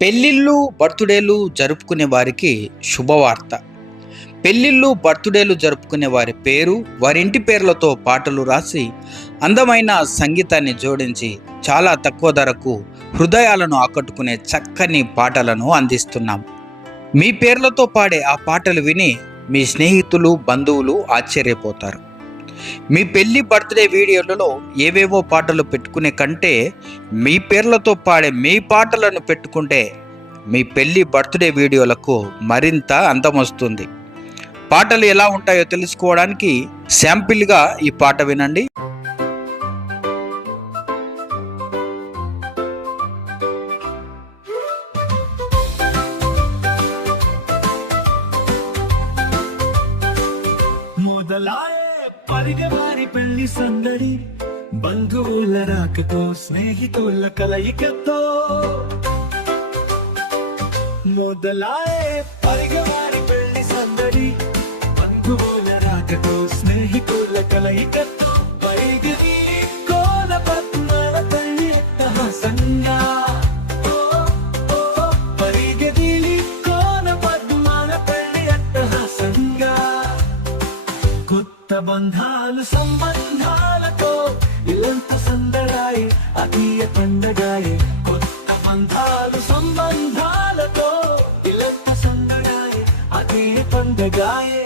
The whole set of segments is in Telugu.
పెళ్ళిళ్ళు బర్త్డేలు జరుపుకునే వారికి శుభవార్త. పెళ్ళిళ్ళు బర్త్డేలు జరుపుకునే వారి పేరు, వారి ఇంటి పేర్లతో పాటలు రాసి అందమైన సంగీతాన్ని జోడించి చాలా తక్కువ ధరకు హృదయాలను ఆకట్టుకునే చక్కని పాటలను అందిస్తున్నాం. మీ పేర్లతో పాడే ఆ పాటలు విని మీ స్నేహితులు, బంధువులు ఆశ్చర్యపోతారు. మీ పెళ్లి బర్త్డే వీడియోలలో ఏవేవో పాటలు పెట్టుకునే కంటే మీ పేర్లతో పాడే మీ పాటలను పెట్టుకుంటే మీ పెళ్లి బర్త్డే వీడియోలకు మరింత అందం వస్తుంది. పాటలు ఎలా ఉంటాయో తెలుసుకోవడానికి శాంపిల్గా ఈ పాట వినండి. పరిగవారి పెళ్లి సందడి, బంధువుల రాకతో స్నేహితుల కలయికతో మొదలాయే. పరిగవారి పెళ్లి సందడి, బంధువుల రాకతో స్నేహితుల కలయికతో పరిగది కోన పద్మల పెళ్లి అట్టహాసంగా. పరిగది కోన పద్మల పెళ్లి అట్టహాసంగా. కొత్త బంధాలు సంబంధాలతో ఇల్లంత సందడాయి, అతీయ పండగాయి. కొత్త బంధాలు సంబంధాలతో ఇల్లంత సందడాయి, అతీయ పండగాయే.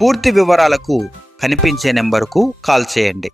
పూర్తి వివరాలకు కనిపించే నెంబరుకు కాల్ చేయండి.